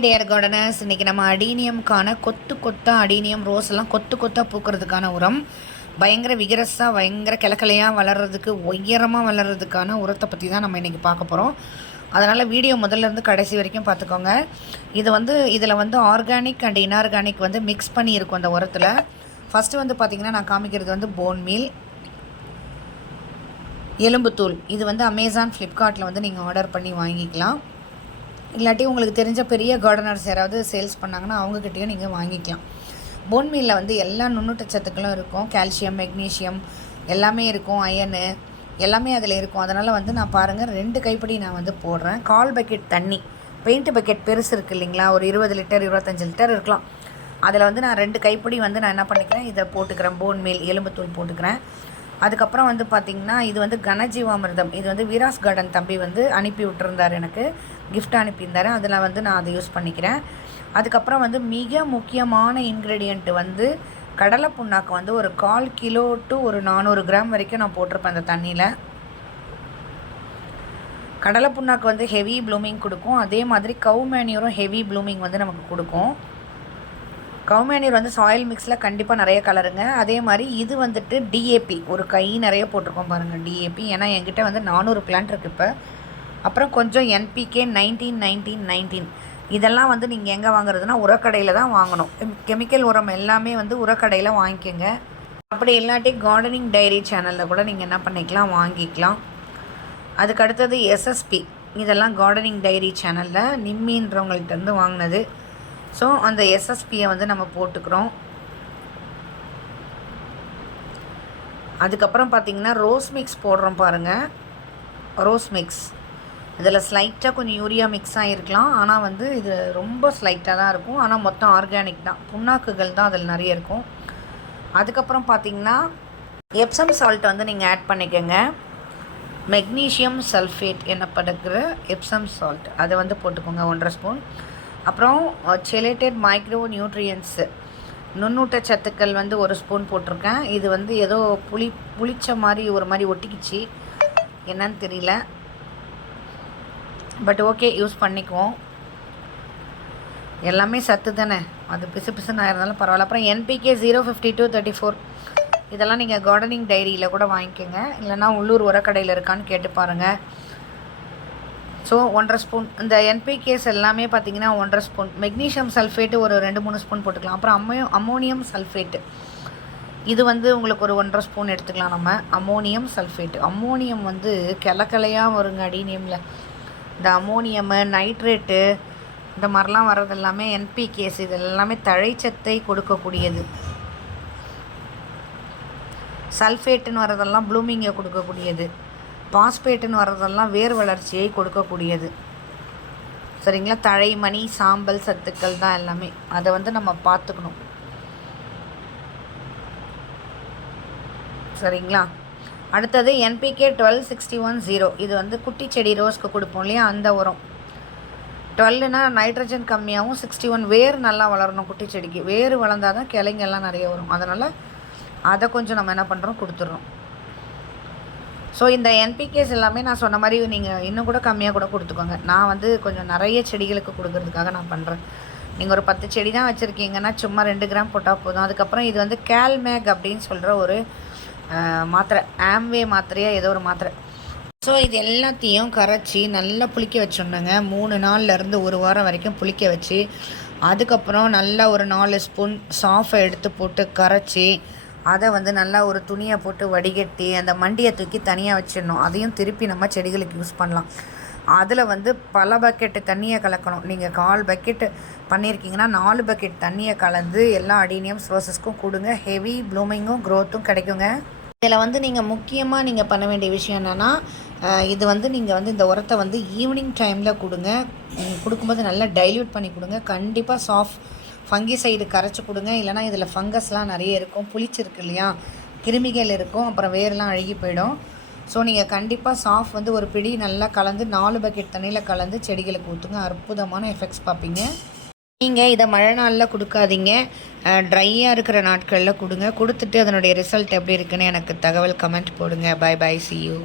Dare gardeners இன்றைக்கி நம்ம அடீனியம்கான கொத்து கொத்தா அடீனியம் ரோஸ் எல்லாம் கொத்து கொத்தா பூக்கிறதுக்கான உரம். பயங்கர விகரஸாக பயங்கர கிளக்கலையாக வளர்கிறதுக்கு உயரமாக வளர்கிறதுக்கான உரத்தை பற்றி தான் நம்ம இன்றைக்கி பார்க்க போகிறோம் அதனால் வீடியோ முதல்ல இருந்து கடைசி வரைக்கும் பார்த்துக்கோங்க. இது வந்து இதில் வந்து ஆர்கானிக் அண்ட் இன்ஆர்கானிக் வந்து மிக்ஸ் பண்ணி இருக்கும் அந்த உரத்தில். ஃபஸ்ட்டு வந்து பார்த்திங்கன்னா நான் காமிக்கிறது வந்து போன் மீல் எலும்புத்தூள். இது வந்து அமேசான் ஃப்ளிப்கார்ட்டில் வந்து நீங்கள் ஆர்டர் பண்ணி வாங்கிக்கலாம். இல்லாட்டி உங்களுக்கு தெரிஞ்ச பெரிய கார்டனர்ஸ் யாராவது சேல்ஸ் பண்ணாங்கன்னா அவங்கக்கிட்டேயும் நீங்கள் வாங்கிக்கலாம். போன்மீலில் வந்து எல்லா நுண்ணூட்ட சத்துக்களும் இருக்கும். கால்சியம் மெக்னீஷியம் எல்லாமே இருக்கும். அயனு எல்லாமே அதில் இருக்கும். அதனால் வந்து நான் பாருங்கள் ரெண்டு கைப்படி நான் வந்து போடுறேன். கால் பக்கெட் தண்ணி. பெயிண்ட் பக்கெட் பெருசு இருக்குது இல்லைங்களா? ஒரு இருபது லிட்டர் இருபத்தஞ்சி லிட்டர் இருக்கலாம். அதில் வந்து நான் ரெண்டு கைப்படி வந்து நான் என்ன பண்ணிக்கிறேன்? இதை போட்டுக்கிறேன். போன் மீல் எலும்புத்தூள் போட்டுக்கிறேன். அதுக்கப்புறம் வந்து பார்த்திங்கன்னா இது வந்து கனஜீவாமிர்தம். இது வந்து வீராஸ் கார்டன் தம்பி வந்து அனுப்பி விட்டுருந்தார் எனக்கு. கிஃப்ட் அனுப்பியிருந்தார். அதில் வந்து நான் அதை யூஸ் பண்ணிக்கிறேன். அதுக்கப்புறம் வந்து மிக முக்கியமான இன்க்ரீடியண்ட்டு வந்து கடலை புண்ணாக்கு. வந்து ஒரு கால் கிலோ டு ஒரு நானூறு கிராம் வரைக்கும் நான் போட்டிருப்பேன் அந்த தண்ணியில். கடலை புண்ணாக்கு வந்து ஹெவி ப்ளூமிங் கொடுக்கும். அதே மாதிரி கவு மேனியூரும் ஹெவி ப்ளூமிங் வந்து நமக்கு கொடுக்கும். கவுமேனியர் வந்து சாயில் மிக்ஸில் கண்டிப்பாக நிறைய கலருங்க. அதே மாதிரி இது வந்துட்டு டிஏபி ஒரு கை நிறைய போட்டிருக்கோம் பாருங்கள் டிஏபி ஏன்னா என்கிட்ட வந்து நானூறு பிளான்ட் இருக்குது இப்போ. அப்புறம் கொஞ்சம் என்பிகே நைன்டீன் நைன்டீன் நைன்டீன் இதெல்லாம் வந்து நீங்கள் எங்கே வாங்குறதுனா உரக்கடையில் தான் வாங்கணும். கெமிக்கல் உரம் எல்லாமே வந்து உரக்கடையில் வாங்கிக்கோங்க. அப்படி இல்லாட்டி கார்டனிங் டைரி சேனலில் கூட நீங்கள் என்ன பண்ணிக்கலாம் வாங்கிக்கலாம். அதுக்கு அடுத்தது எஸ்எஸ்பி இதெல்லாம் கார்டனிங் டைரி சேனலில் நிம்மின்றவங்கள்ட்ட வாங்கினது. ஸோ அந்த எஸ்எஸ்பியை வந்து நம்ம போட்டுக்கிறோம். அதுக்கப்புறம் பார்த்திங்கன்னா ரோஸ் மிக்ஸ் போடுறோம் பாருங்கள் ரோஸ் மிக்ஸ் இதில் ஸ்லைட்டாக கொஞ்சம் யூரியா மிக்ஸ் ஆகிருக்கலாம் ஆனால் வந்து இது ரொம்ப ஸ்லைட்டாக தான் இருக்கும். ஆனால் மொத்தம் ஆர்கானிக் தான். புண்ணாக்குகள் தான் அதில் நிறைய இருக்கும். அதுக்கப்புறம் பார்த்திங்கன்னா எப்சம் சால்ட் வந்து நீங்கள் ஆட் பண்ணிக்கோங்க. மெக்னீஷியம் சல்ஃபேட் எனப்படுகிற எப்சம் சால்ட் அதை வந்து போட்டுக்கோங்க ஒன்றரை ஸ்பூன் அப்புறம் செலேட்டட் மைக்ரோ நியூட்ரியன்ஸு நுண்ணூட்ட சத்துக்கள் வந்து ஒரு ஸ்பூன் போட்டிருக்கேன். இது வந்து ஏதோ புளி புளிச்ச மாதிரி ஒரு மாதிரி ஒட்டிக்கிச்சு. என்னன்னு தெரியல. பட் ஓகே யூஸ் பண்ணிக்குவோம். எல்லாமே சத்து தானே. அது பிசு பிசுன்னு ஆயிருந்தாலும் பரவாயில்ல. அப்புறம் NPK zero fifty two thirty four இதெல்லாம் நீங்கள் கார்டனிங் டைரியில் கூட வாங்கிக்கோங்க. இல்லைனா உள்ளூர் உரக்கடையில் இருக்கான்னு கேட்டு பாருங்கள் ஸோ ஒன்றரை ஸ்பூன். இந்த என்பிகேஸ் எல்லாமே பார்த்தீங்கன்னா ஒன்றரை ஸ்பூன். மெக்னீஷியம் சல்ஃபேட்டு ஒரு ரெண்டு மூணு ஸ்பூன் போட்டுக்கலாம். அப்புறம் அம்மோ அம்மோனியம் சல்ஃபேட்டு இது வந்து உங்களுக்கு ஒரு ஒன்றரை ஸ்பூன் எடுத்துக்கலாம் நம்ம. அம்மோனியம் சல்ஃபேட்டு அம்மோனியம் வந்து கிளக்கலையாக வருங்க அடி நேமில் இந்த அம்மோனியமு நைட்ரேட்டு இந்த மாதிரிலாம் வர்றது எல்லாமே என்பிகேஸ் இது எல்லாமே தழைச்சத்தை கொடுக்கக்கூடியது. சல்ஃபேட்டுன்னு வரதெல்லாம் ப்ளூமிங்கை கொடுக்கக்கூடியது. பாஸ்பேட்டுன்னு வர்றதெல்லாம் வேர் வளர்ச்சியை கொடுக்கக்கூடியது. சரிங்களா? தழைமணி சாம்பல் சத்துக்கள் தான் எல்லாமே. அதை வந்து நம்ம பார்த்துக்கணும். சரிங்களா? அடுத்தது NPK twelve sixty one zero இது வந்து குட்டி செடி ரோஸ்க்கு கொடுப்போம் இல்லையா? அந்த உரம். டுவெல்னா நைட்ரஜன் கம்மியாகவும் சிக்ஸ்டி ஒன் வேர் நல்லா வளரணும் குட்டி செடிக்கு. வேர் வளர்ந்தால் தான் கிளைங்கெல்லாம் நிறைய வரும். அதனால் அதை கொஞ்சம் நம்ம என்ன பண்ணுறோம் கொடுத்துட்றோம். ஸோ இந்த என்பிகேஸ் எல்லாமே நான் சொன்ன மாதிரி நீங்கள் இன்னும் கூட கம்மியாக கூட கொடுத்துக்கோங்க. நான் வந்து கொஞ்சம் நிறைய செடிகளுக்கு கொடுக்கறதுக்காக நான் பண்ணுறேன் நீங்கள் ஒரு பத்து செடி தான் வச்சுருக்கீங்கன்னா சும்மா ரெண்டு கிராம் போட்டால் போதும். அதுக்கப்புறம் இது வந்து கேல்மேக் அப்படின்னு சொல்கிற ஒரு மாத்திரை. ஆம்வே மாத்திரையாக ஏதோ ஒரு மாத்திரை. ஸோ இது எல்லாத்தையும் கரைச்சி நல்லா புளிக்க வச்சுருந்தேங்க மூணு நாள்லேருந்து ஒரு வாரம் வரைக்கும் புளிக்க வச்சு அதுக்கப்புறம் நல்லா ஒரு நாலு ஸ்பூன் சாஃபை எடுத்து போட்டு கரைச்சி அதை வந்து நல்லா ஒரு துணியை போட்டு வடிகட்டி அந்த மண்டியை தூக்கி தனியாக வச்சிடணும். அதையும் திருப்பி நம்ம செடிகளுக்கு யூஸ் பண்ணலாம். அதில் வந்து பல பக்கெட்டு தண்ணியை கலக்கணும். நீங்கள் கால் பக்கெட்டு பண்ணியிருக்கீங்கன்னா நாலு பக்கெட் தண்ணியை கலந்து எல்லா அடீனியம் ரோசஸ்க்கும் கொடுங்க. ஹெவி ப்ளூமிங்கும் க்ரோத்தும் கிடைக்குங்க. இதில் வந்து நீங்கள் முக்கியமாக நீங்கள் பண்ண வேண்டிய விஷயம் என்னென்னா இது வந்து நீங்கள் வந்து இந்த உரத்தை வந்து ஈவினிங் டைமில் கொடுங்க. கொடுக்கும்போது நல்லா டைல்யூட் பண்ணி கொடுங்க. கண்டிப்பாக சாஃப்ட் ஃபங்கி சைடு கரைச்சி கொடுங்க. இல்லைனா இதில் ஃபங்கஸ்லாம் நிறைய இருக்கும். புளிச்சிருக்கு இல்லையா? கிருமிகள் இருக்கும். அப்புறம் வேர்லாம் அழுகி போயிடும். ஸோ நீங்கள் கண்டிப்பாக சாஃப் வந்து ஒரு பிடி நல்லா கலந்து நாலு பக்கெட் தண்ணியில் கலந்து செடிகளுக்கு ஊற்றுங்க அற்புதமான எஃபெக்ட்ஸ் பார்ப்பீங்க. நீங்கள் இதை மழை நாளில் கொடுக்காதீங்க. ட்ரையாக இருக்கிற நாட்களில் கொடுங்க. கொடுத்துட்டு அதனுடைய ரிசல்ட் எப்படி இருக்குன்னு எனக்கு தகவல் கமெண்ட் போடுங்க. By by C you